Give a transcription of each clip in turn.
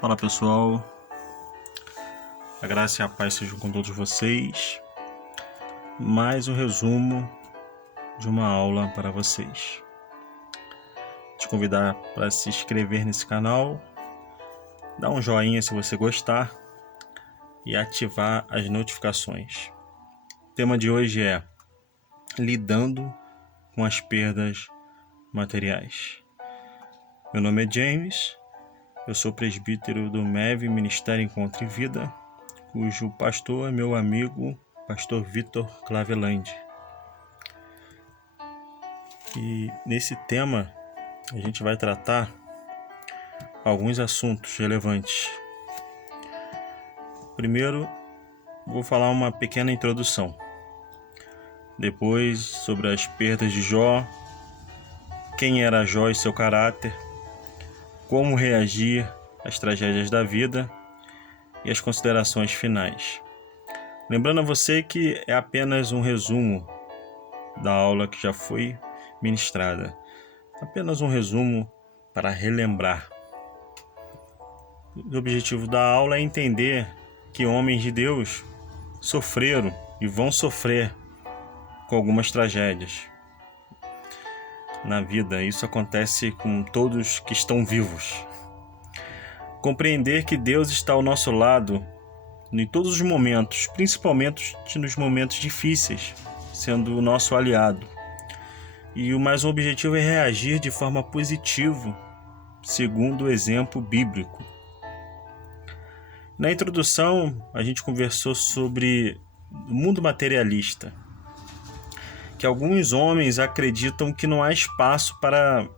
Fala pessoal, a graça e a paz sejam com todos vocês. Mais um resumo de uma aula para vocês. Te convidar para se inscrever nesse canal, dar um joinha se você gostar e ativar as notificações. O tema de hoje é lidando com as perdas materiais. Meu nome é James, eu sou presbítero do MEV Ministério Encontro e Vida, cujo pastor é meu amigo, pastor Vitor Claveland. E nesse tema a gente vai tratar alguns assuntos relevantes. Primeiro, vou falar uma pequena introdução. Depois, sobre as perdas de Jó, quem era Jó e seu caráter, como reagir às tragédias da vida e as considerações finais. Lembrando a você que é apenas um resumo da aula que já foi ministrada. Apenas um resumo para relembrar. O objetivo da aula é entender que homens de Deus sofreram e vão sofrer com algumas tragédias na vida. Isso acontece com todos que estão vivos. Compreender que Deus está ao nosso lado em todos os momentos, principalmente nos momentos difíceis, sendo o nosso aliado. E o mais objetivo é reagir de forma positiva, segundo o exemplo bíblico. Na introdução, a gente conversou sobre o mundo materialista, que alguns homens acreditam que não há espaço para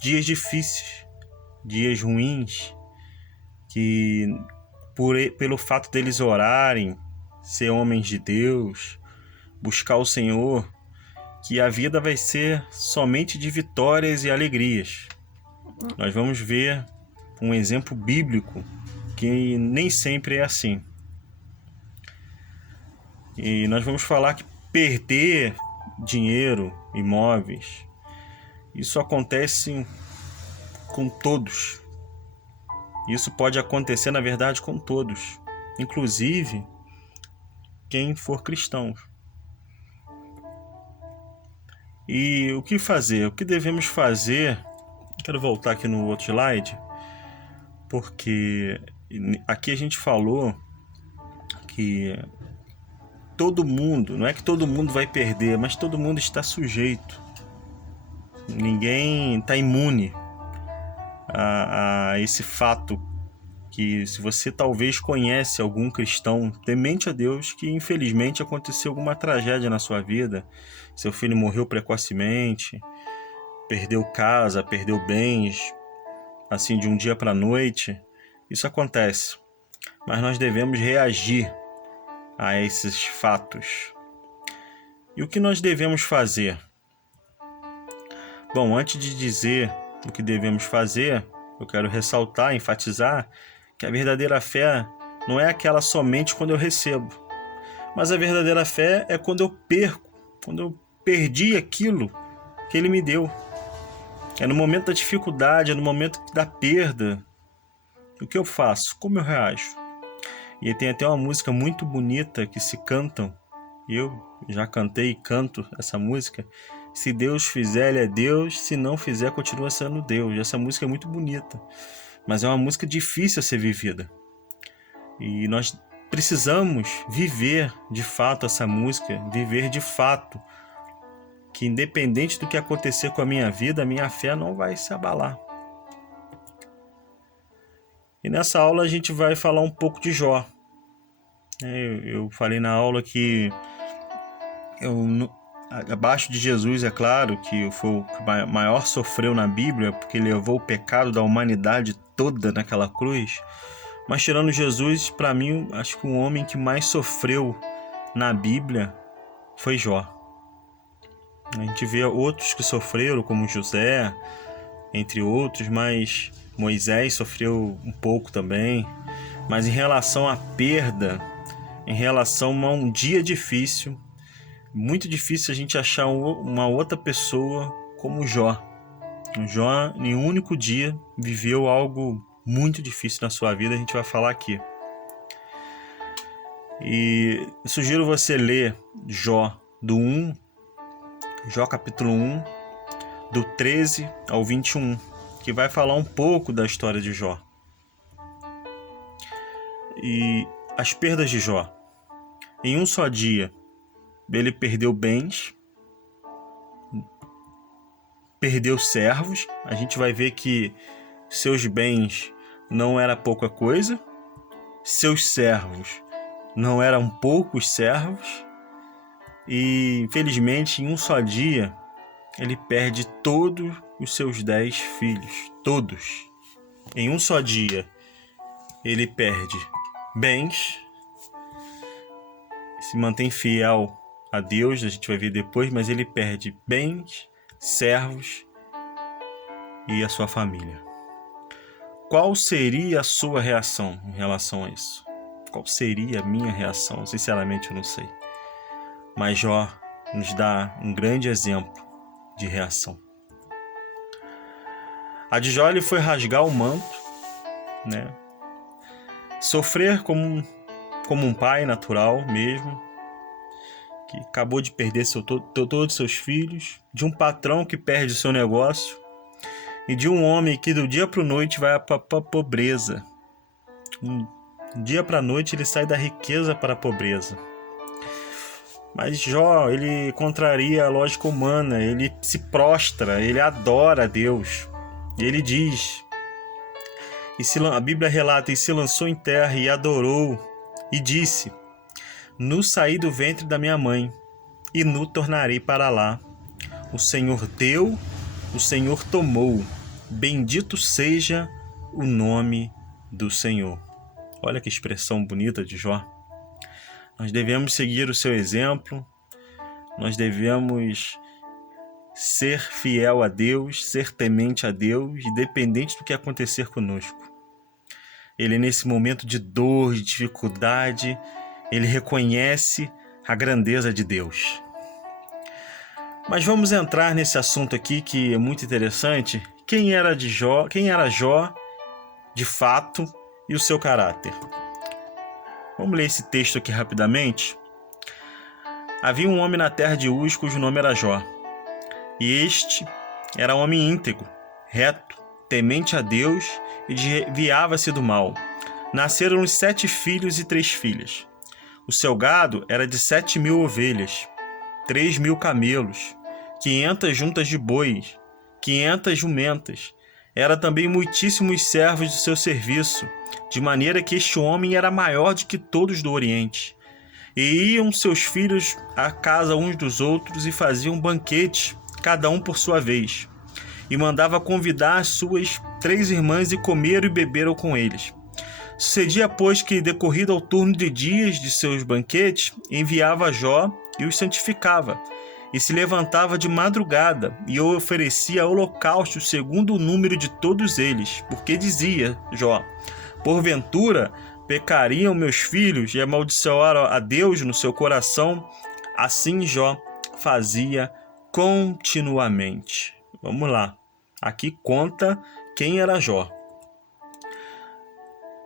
dias difíceis, dias ruins, que pelo fato deles orarem, ser homens de Deus, buscar o Senhor, que a vida vai ser somente de vitórias e alegrias. Nós vamos ver um exemplo bíblico que nem sempre é assim. E nós vamos falar que perder dinheiro, imóveis, isso acontece com todos. Isso pode acontecer, na verdade, com todos, inclusive quem for cristão. E o que fazer? O que devemos fazer? Quero voltar aqui no outro slide, porque aqui a gente falou que todo mundo, não é que todo mundo vai perder, mas todo mundo está sujeito. Ninguém está imune a esse fato, que se você talvez conhece algum cristão temente a Deus que infelizmente aconteceu alguma tragédia na sua vida, seu filho morreu precocemente, perdeu casa, perdeu bens, assim de um dia para a noite, isso acontece, mas nós devemos reagir a esses fatos. E o que nós devemos fazer? Bom, antes de dizer o que devemos fazer, eu quero ressaltar, enfatizar que a verdadeira fé não é aquela somente quando eu recebo, mas a verdadeira fé é quando eu perco, quando eu perdi aquilo que Ele me deu. É no momento da dificuldade, é no momento da perda. O que eu faço? Como eu reajo? E tem até uma música muito bonita que se cantam. Eu já cantei e canto essa música. Se Deus fizer, Ele é Deus. Se não fizer, continua sendo Deus. Essa música é muito bonita, mas é uma música difícil a ser vivida. E nós precisamos viver de fato essa música, viver de fato que independente do que acontecer com a minha vida, a minha fé não vai se abalar. E nessa aula a gente vai falar um pouco de Jó. Eu falei na aula que abaixo de Jesus, é claro, que foi o que maior sofreu na Bíblia, porque levou o pecado da humanidade toda naquela cruz. Mas tirando Jesus, para mim, acho que o homem que mais sofreu na Bíblia foi Jó. A gente vê outros que sofreram, como José, entre outros, mas Moisés sofreu um pouco também. Mas em relação à perda, em relação a um dia difícil, muito difícil a gente achar uma outra pessoa como Jó. O Jó, em um único dia, viveu algo muito difícil na sua vida, a gente vai falar aqui. E eu sugiro você ler Jó Jó capítulo 1, do 13 ao 21, que vai falar um pouco da história de Jó. E as perdas de Jó. Em um só dia, ele perdeu bens, perdeu servos. A gente vai ver que seus bens não era pouca coisa, seus servos não eram poucos servos, e infelizmente em um só dia ele perde todos os seus 10 filhos, todos. Em um só dia ele perde bens, se mantém fiel a Deus, a gente vai ver depois, mas ele perde bens, servos e a sua família. Qual seria a sua reação em relação a isso? Qual seria a minha reação? Sinceramente, eu não sei. Mas Jó nos dá um grande exemplo de reação. A de Jó foi rasgar o manto, né? Sofrer como um pai natural mesmo, que acabou de perder todos os seus filhos, de um patrão que perde o seu negócio, e de um homem que do dia para a noite vai para a pobreza. Dia para a noite ele sai da riqueza para a pobreza. Mas Jó, ele contraria a lógica humana, ele se prostra, ele adora a Deus. E ele diz, a Bíblia relata, e se lançou em terra e adorou, e disse: Nu saí do ventre da minha mãe, e nu tornarei para lá. O Senhor deu, o Senhor tomou, bendito seja o nome do Senhor. Olha que expressão bonita de Jó. Nós devemos seguir o seu exemplo, nós devemos ser fiel a Deus, ser temente a Deus, independente do que acontecer conosco. Ele, nesse momento de dor, de dificuldade, ele reconhece a grandeza de Deus. Mas vamos entrar nesse assunto aqui que é muito interessante. Quem era Jó de fato e o seu caráter? Vamos ler esse texto aqui rapidamente. Havia um homem na terra de Uz cujo nome era Jó. E este era um homem íntegro, reto, temente a Deus e desviava-se do mal. Nasceram-lhe 7 filhos e 3 filhas. O seu gado era de 7.000 ovelhas, 3.000 camelos, 500 juntas de bois, 500 jumentas. Era também muitíssimos servos do seu serviço, de maneira que este homem era maior do que todos do Oriente. E iam seus filhos à casa uns dos outros e faziam banquete, cada um por sua vez. E mandava convidar as suas 3 irmãs e comeram e beberam com eles. Sucedia, pois, que, decorrido ao turno de dias de seus banquetes, enviava a Jó e os santificava, e se levantava de madrugada e oferecia holocausto segundo o número de todos eles, porque dizia Jó: porventura pecariam meus filhos e amaldiçoaram a Deus no seu coração? Assim Jó fazia continuamente. Vamos lá. Aqui conta quem era Jó.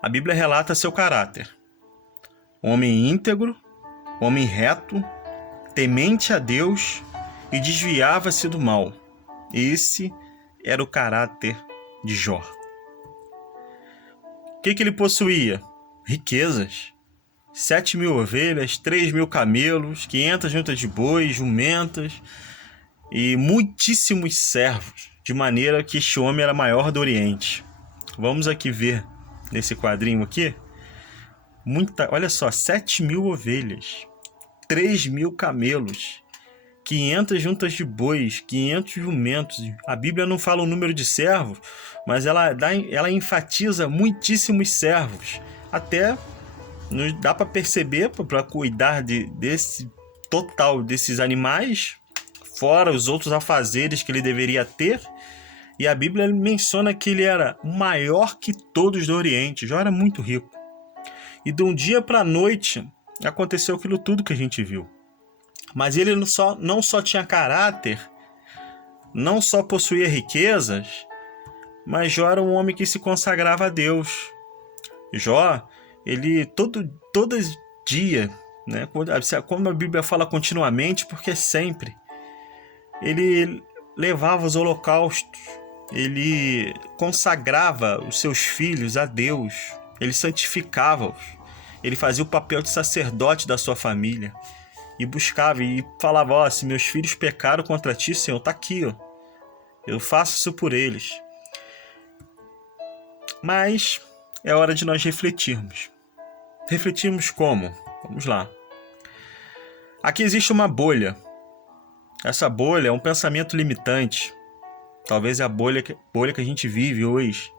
A Bíblia relata seu caráter. Homem íntegro, homem reto, temente a Deus e desviava-se do mal. Esse era o caráter de Jó. O que ele possuía? Riquezas. 7.000 ovelhas, 3.000 camelos, 500 juntas de bois, jumentas e muitíssimos servos, de maneira que este homem era maior do Oriente. Vamos aqui ver nesse quadrinho aqui. Olha só, 7.000 ovelhas, 3.000 camelos, 500 juntas de bois, 500 jumentos. A Bíblia não fala o número de servos, mas ela enfatiza muitíssimos servos. Até nos dá para perceber, para cuidar desse total desses animais, fora os outros afazeres que ele deveria ter. E a Bíblia menciona que ele era maior que todos do Oriente. Jó era muito rico. E de um dia para a noite aconteceu aquilo tudo que a gente viu. Mas ele não só tinha caráter, não só possuía riquezas, Mas Jó era um homem que se consagrava a Deus. Jó, ele todo dia, né? Quando a Bíblia fala continuamente, porque é sempre, ele levava os holocaustos, ele consagrava os seus filhos a Deus, ele santificava-os, ele fazia o papel de sacerdote da sua família e buscava e falava: ó, se meus filhos pecaram contra ti, Senhor, tá aqui, ó, eu faço isso por eles. Mas é hora de nós refletirmos. Refletirmos como? Vamos lá. Aqui existe uma bolha. Essa bolha é um pensamento limitante. Talvez é a bolha que a gente vive hoje.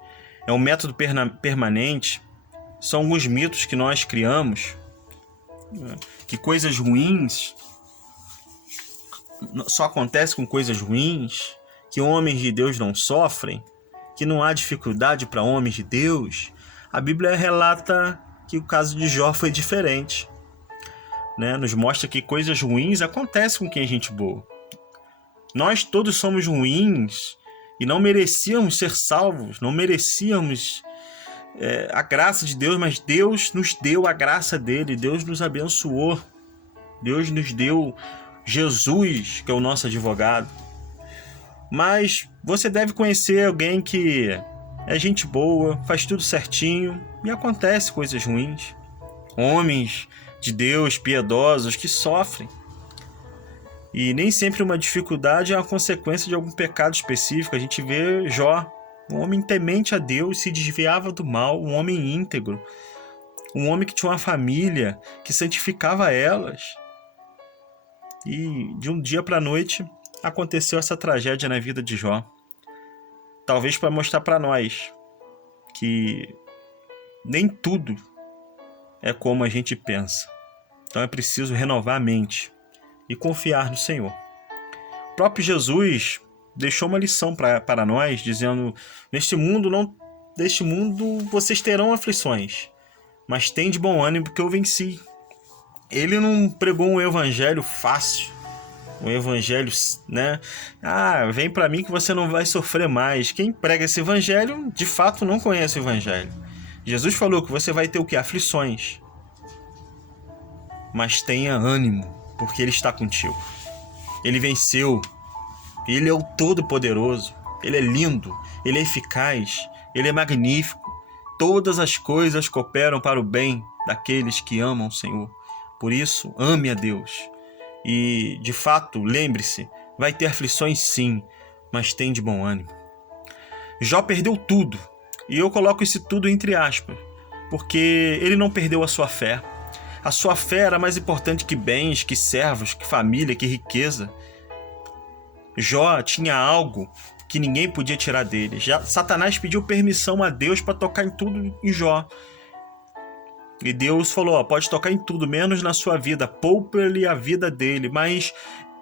É um método permanente. São alguns mitos que nós criamos. Que coisas ruins só acontecem com coisas ruins. Que homens de Deus não sofrem. Que não há dificuldade para homens de Deus. A Bíblia relata que o caso de Jó foi diferente, né? Nos mostra que coisas ruins acontecem com quem é gente boa. Nós todos somos ruins e não merecíamos ser salvos, não merecíamos a graça de Deus, mas Deus nos deu a graça dele, Deus nos abençoou, Deus nos deu Jesus, que é o nosso advogado. Mas você deve conhecer alguém que é gente boa, faz tudo certinho e acontece coisas ruins. Homens de Deus piedosos que sofrem. E nem sempre uma dificuldade é uma consequência de algum pecado específico. A gente vê Jó, um homem temente a Deus, se desviava do mal, um homem íntegro, um homem que tinha uma família, que santificava elas. E de um dia para a noite aconteceu essa tragédia na vida de Jó. Talvez para mostrar para nós que nem tudo é como a gente pensa. Então é preciso renovar a mente e confiar no Senhor. O próprio Jesus deixou uma lição para nós, dizendo: neste mundo vocês terão aflições, mas tem de bom ânimo porque eu venci. Ele não pregou um evangelho fácil, um evangelho, né? Vem para mim que você não vai sofrer mais. Quem prega esse evangelho, de fato, não conhece o evangelho. Jesus falou que você vai ter o quê? Aflições. Mas tenha ânimo, porque Ele está contigo. Ele venceu. Ele é o Todo-Poderoso. Ele é lindo. Ele é eficaz. Ele é magnífico. Todas as coisas cooperam para o bem daqueles que amam o Senhor. Por isso, ame a Deus. E, de fato, lembre-se, vai ter aflições sim, mas tem de bom ânimo. Jó perdeu tudo, e eu coloco esse tudo entre aspas, porque ele não perdeu a sua fé. A sua fé era mais importante que bens, que servos, que família, que riqueza. Jó tinha algo que ninguém podia tirar dele. Satanás pediu permissão a Deus para tocar em tudo em Jó. E Deus falou: pode tocar em tudo, menos na sua vida, poupa-lhe a vida dele. Mas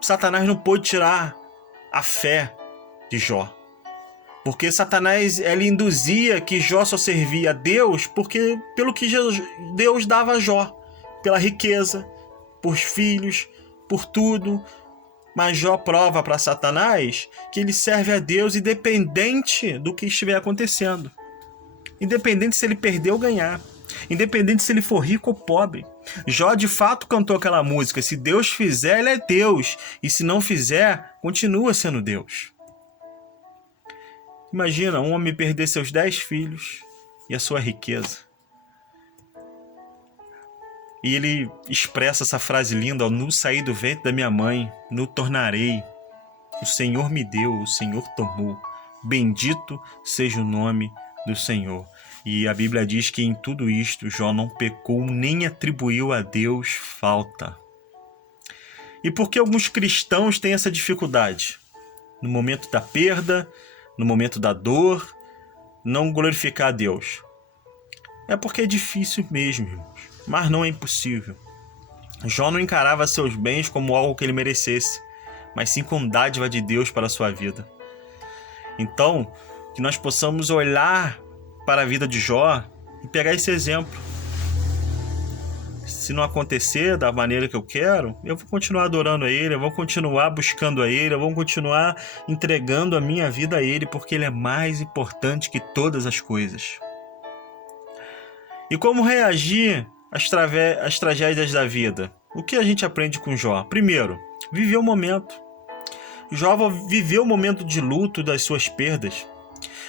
Satanás não pôde tirar a fé de Jó. Porque Satanás, ele induzia que Jó só servia a Deus pelo que Deus dava a Jó. Pela riqueza, por filhos, por tudo. Mas Jó prova para Satanás que ele serve a Deus independente do que estiver acontecendo. Independente se ele perder ou ganhar. Independente se ele for rico ou pobre. Jó de fato cantou aquela música: se Deus fizer, ele é Deus, e se não fizer, continua sendo Deus. Imagina um homem perder seus 10 filhos e a sua riqueza. E ele expressa essa frase linda: no saí do ventre da minha mãe, no tornarei. O Senhor me deu, o Senhor tomou. Bendito seja o nome do Senhor. E a Bíblia diz que em tudo isto Jó não pecou nem atribuiu a Deus falta. E por que alguns cristãos têm essa dificuldade? No momento da perda, no momento da dor, não glorificar a Deus. É porque é difícil mesmo, irmãos, mas não é impossível. Jó não encarava seus bens como algo que ele merecesse, mas sim como dádiva de Deus para a sua vida. Então, que nós possamos olhar para a vida de Jó e pegar esse exemplo. se não acontecer da maneira que eu quero, eu vou continuar adorando a Ele, eu vou continuar buscando a Ele, eu vou continuar entregando a minha vida a Ele, porque Ele é mais importante que todas as coisas. E como reagir às tragédias da vida? O que a gente aprende com Jó? Primeiro, viver o momento. Jó viveu o momento de luto das suas perdas.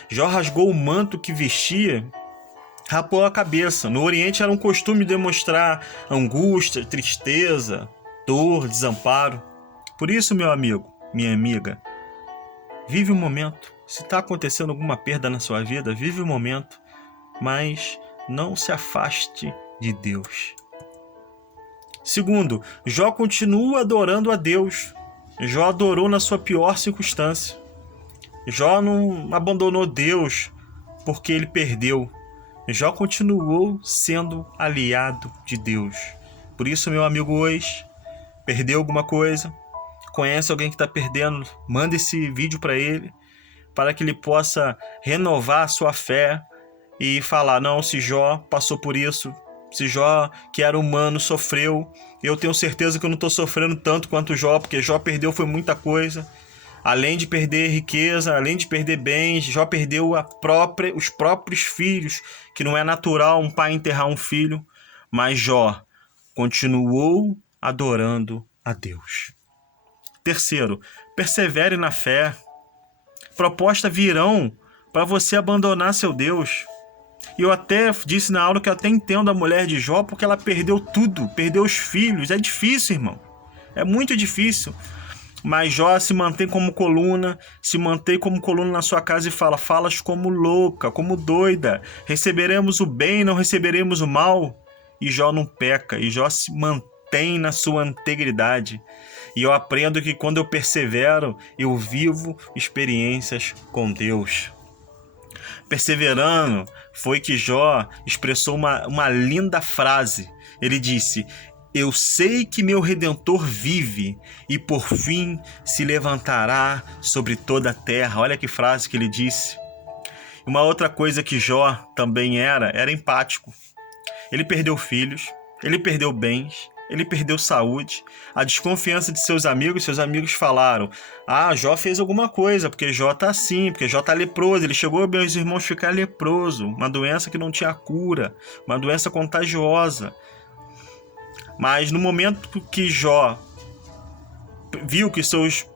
Jó rasgou o manto que vestia, rapou a cabeça. No Oriente era um costume demonstrar angústia, tristeza, dor, desamparo. Por isso, meu amigo, minha amiga, vive o momento. Se está acontecendo alguma perda na sua vida, vive o momento, mas não se afaste de Deus. Segundo, Jó continua adorando a Deus. Jó adorou na sua pior circunstância. Jó não abandonou Deus porque ele perdeu. Jó continuou sendo aliado de Deus. Por isso, meu amigo, hoje, perdeu alguma coisa, conhece alguém que está perdendo, manda esse vídeo para ele, para que ele possa renovar a sua fé e falar, não, se Jó passou por isso, se Jó, que era humano, sofreu, eu tenho certeza que eu não estou sofrendo tanto quanto Jó, porque Jó perdeu foi muita coisa. Além de perder riqueza, além de perder bens, Jó perdeu os próprios filhos, que não é natural um pai enterrar um filho, mas Jó continuou adorando a Deus. Terceiro, persevere na fé. Propostas virão para você abandonar seu Deus. E eu até disse na aula que eu até entendo a mulher de Jó, porque ela perdeu tudo, perdeu os filhos. É difícil, irmão. É muito difícil. Mas Jó se mantém como coluna na sua casa e fala, falas como louca, como doida. Receberemos o bem, não receberemos o mal. E Jó não peca, e Jó se mantém na sua integridade. E eu aprendo que quando eu persevero, eu vivo experiências com Deus. Perseverando, foi que Jó expressou uma linda frase. Ele disse, eu sei que meu Redentor vive e por fim se levantará sobre toda a terra. Olha que frase que ele disse. Uma outra coisa que Jó também era empático. Ele perdeu filhos, ele perdeu bens, ele perdeu saúde, a desconfiança de seus amigos falaram, Jó fez alguma coisa, porque Jó tá assim, porque Jó tá leproso, ele chegou a meus irmãos ficar leproso, uma doença que não tinha cura, uma doença contagiosa. Mas no momento que Jó viu que seus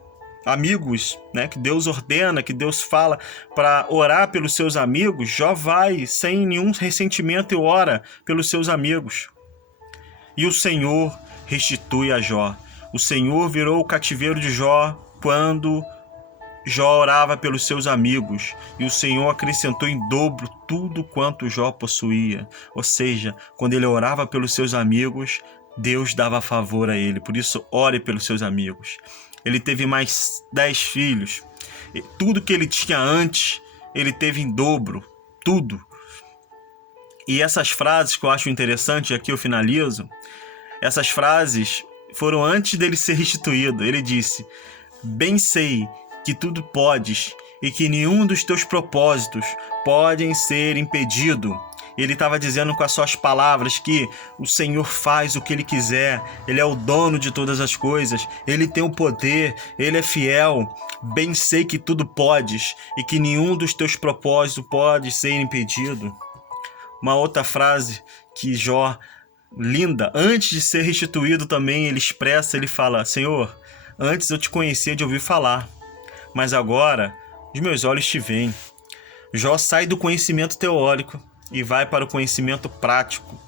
amigos, que Deus ordena, que Deus fala para orar pelos seus amigos, Jó vai sem nenhum ressentimento e ora pelos seus amigos. E o Senhor restitui a Jó. O Senhor virou o cativeiro de Jó quando Jó orava pelos seus amigos. E o Senhor acrescentou em dobro tudo quanto Jó possuía. Ou seja, quando ele orava pelos seus amigos, Deus dava favor a ele. Por isso, ore pelos seus amigos. Ele teve mais 10 filhos. E tudo que ele tinha antes, ele teve em dobro. Tudo. E essas frases que eu acho interessante, aqui eu finalizo, essas frases foram antes dele ser restituído. Ele disse, bem sei que tudo podes e que nenhum dos teus propósitos podem ser impedido. Ele estava dizendo com as suas palavras que o Senhor faz o que Ele quiser, Ele é o dono de todas as coisas, Ele tem o poder, Ele é fiel. Bem sei que tudo podes e que nenhum dos teus propósitos pode ser impedido. Uma outra frase que Jó, linda, antes de ser restituído também, ele expressa, ele fala, Senhor, antes eu te conhecia de ouvir falar, mas agora os meus olhos te veem. Jó sai do conhecimento teórico e vai para o conhecimento prático.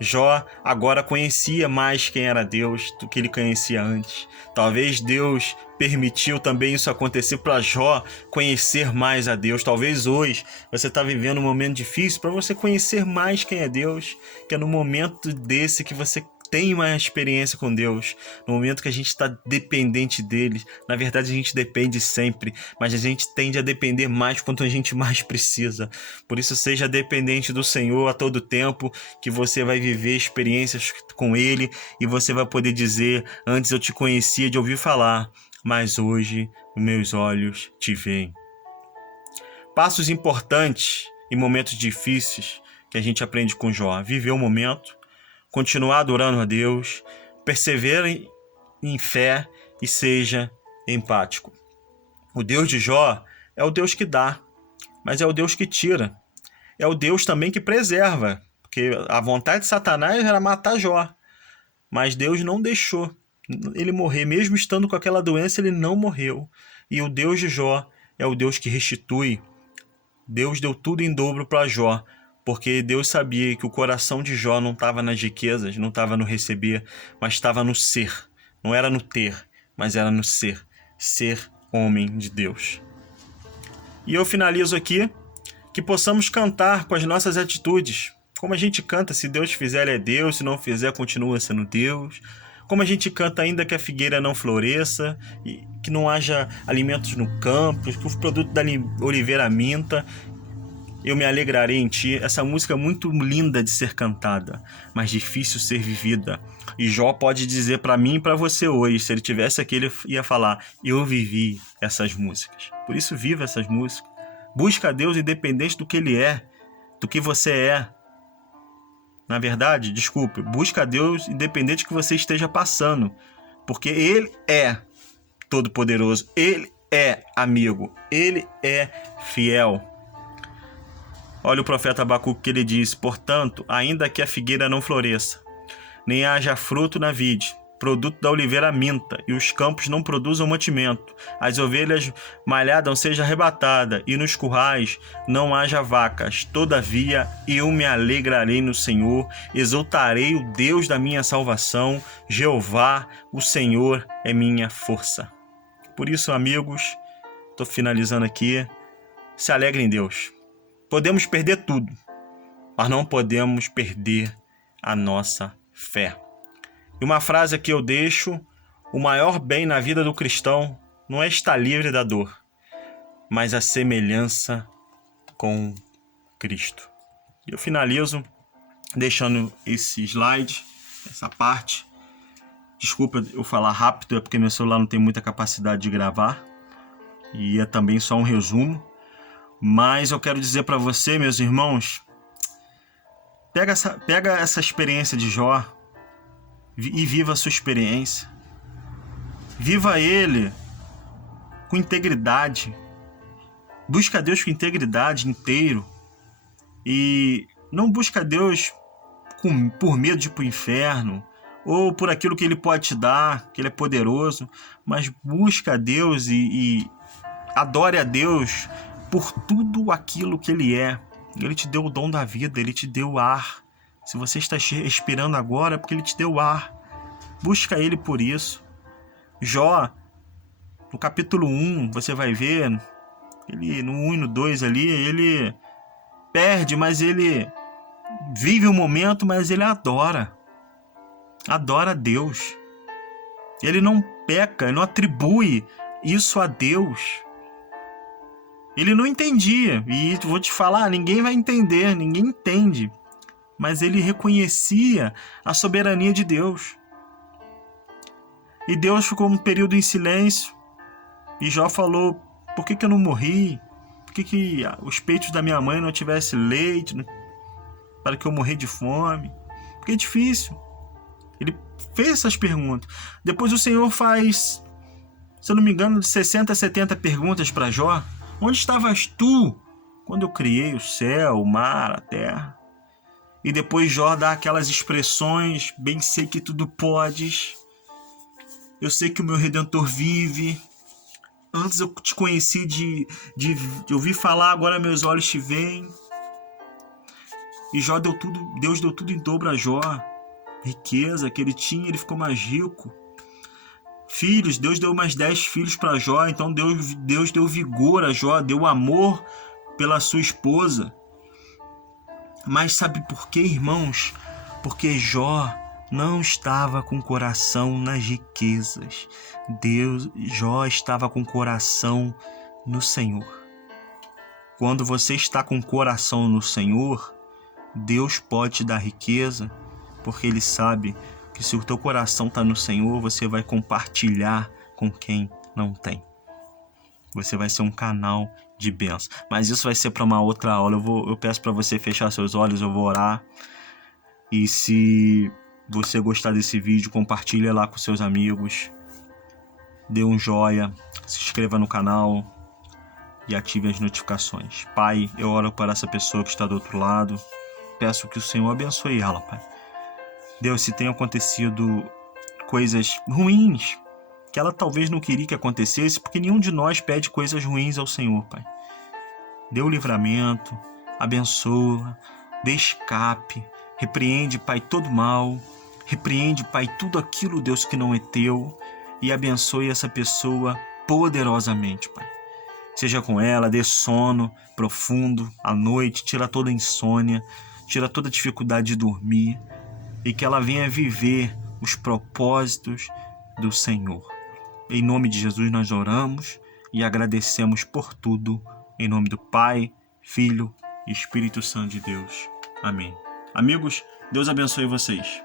Jó agora conhecia mais quem era Deus do que ele conhecia antes. Talvez Deus permitiu também isso acontecer para Jó conhecer mais a Deus. Talvez hoje você está vivendo um momento difícil para você conhecer mais quem é Deus, que é no momento desse que você tem uma experiência com Deus, no momento que a gente está dependente dele. Na verdade, a gente depende sempre, mas a gente tende a depender mais quanto a gente mais precisa. Por isso, seja dependente do Senhor a todo tempo, que você vai viver experiências com Ele e você vai poder dizer, antes eu te conhecia de ouvir falar, mas hoje meus olhos te veem. Passos importantes em momentos difíceis que a gente aprende com Jó. Viver o momento, continuar adorando a Deus, persevere em fé e seja empático. O Deus de Jó é o Deus que dá, mas é o Deus que tira. É o Deus também que preserva, porque a vontade de Satanás era matar Jó, mas Deus não deixou ele morrer. Mesmo estando com aquela doença, ele não morreu. E o Deus de Jó é o Deus que restitui. Deus deu tudo em dobro para Jó, porque Deus sabia que o coração de Jó não estava nas riquezas, não estava no receber, mas estava no ser. Não era no ter, mas era no ser. Ser homem de Deus. E eu finalizo aqui, que possamos cantar com as nossas atitudes. Como a gente canta, se Deus fizer, ele é Deus, se não fizer, continua sendo Deus. Como a gente canta ainda que a figueira não floresça, e que não haja alimentos no campo, que o produto da oliveira minta. Eu me alegrarei em ti. Essa música é muito linda de ser cantada, mas difícil ser vivida. E Jó pode dizer para mim e para você hoje, se ele tivesse aqui, ele ia falar: eu vivi essas músicas. Por isso, viva essas músicas. Busca a Deus independente do que ele é, do que você é. Na verdade, desculpe, busca a Deus independente do que você esteja passando, porque ele é todo-poderoso, ele é amigo, ele é fiel. Olha o profeta Abacuque que ele diz: portanto, ainda que a figueira não floresça, nem haja fruto na vide, produto da oliveira minta, e os campos não produzam mantimento, as ovelhas malhadas sejam arrebatadas, e nos currais não haja vacas. Todavia eu me alegrarei no Senhor, exultarei o Deus da minha salvação, Jeová, o Senhor é minha força. Por isso, amigos, estou finalizando aqui, se alegre em Deus. Podemos perder tudo, mas não podemos perder a nossa fé. E uma frase que eu deixo: o maior bem na vida do cristão não é estar livre da dor, mas a semelhança com Cristo. E eu finalizo deixando esse slide, essa parte. Desculpa eu falar rápido, é porque meu celular não tem muita capacidade de gravar, e é também só um resumo. Mas eu quero dizer para você, meus irmãos, pega essa experiência de Jó e viva a sua experiência. Viva ele com integridade. Busca Deus com integridade inteiro. E não busca Deus por medo de ir para o inferno, ou por aquilo que ele pode te dar, que ele é poderoso, mas busca Deus e adore a Deus por tudo aquilo que ele é. Ele te deu o dom da vida, ele te deu o ar. Se você está respirando agora, é porque ele te deu o ar. Busca ele por isso. Jó, no capítulo 1, você vai ver, ele no 1 e no 2 ali, ele perde, mas ele vive o momento, mas ele adora. Adora a Deus. Ele não peca, não atribui isso a Deus. Ele não entendia, e vou te falar, ninguém vai entender, ninguém entende, mas ele reconhecia a soberania de Deus. E Deus ficou um período em silêncio, e Jó falou: por que eu não morri? Por que os peitos da minha mãe não tivessem leite, para que eu morrer de fome? Porque é difícil. Ele fez essas perguntas. Depois o Senhor faz, se eu não me engano, de 60 a 70 perguntas para Jó. Onde estavas tu quando eu criei o céu, o mar, a terra? E depois Jó dá aquelas expressões: bem sei que tudo podes, eu sei que o meu Redentor vive. Antes eu te conheci de ouvir falar, agora meus olhos te veem. E Jó deu tudo, Deus deu tudo em dobro a Jó. Riqueza que ele tinha, ele ficou mais rico. Filhos, Deus deu mais 10 filhos para Jó, então Deus deu vigor a Jó, deu amor pela sua esposa. Mas sabe por quê, irmãos? Porque Jó não estava com o coração nas riquezas. Jó estava com o coração no Senhor. Quando você está com o coração no Senhor, Deus pode te dar riqueza, porque Ele sabe que se o teu coração está no Senhor, você vai compartilhar com quem não tem. Você vai ser um canal de bênção. Mas isso vai ser para uma outra aula. Eu peço para você fechar seus olhos, eu vou orar. E se você gostar desse vídeo, compartilha lá com seus amigos, dê um joinha, se inscreva no canal e ative as notificações. Pai, eu oro para essa pessoa que está do outro lado, peço que o Senhor abençoe ela, Pai. Deus, se tem acontecido coisas ruins, que ela talvez não queria que acontecesse, porque nenhum de nós pede coisas ruins ao Senhor, Pai. Dê o livramento, abençoa, dê escape, repreende, Pai, todo mal, repreende, Pai, tudo aquilo, Deus, que não é teu, e abençoe essa pessoa poderosamente, Pai. Seja com ela, dê sono profundo à noite, tira toda a insônia, tira toda a dificuldade de dormir, e que ela venha viver os propósitos do Senhor. Em nome de Jesus nós oramos e agradecemos por tudo, em nome do Pai, Filho e Espírito Santo de Deus. Amém. Amigos, Deus abençoe vocês.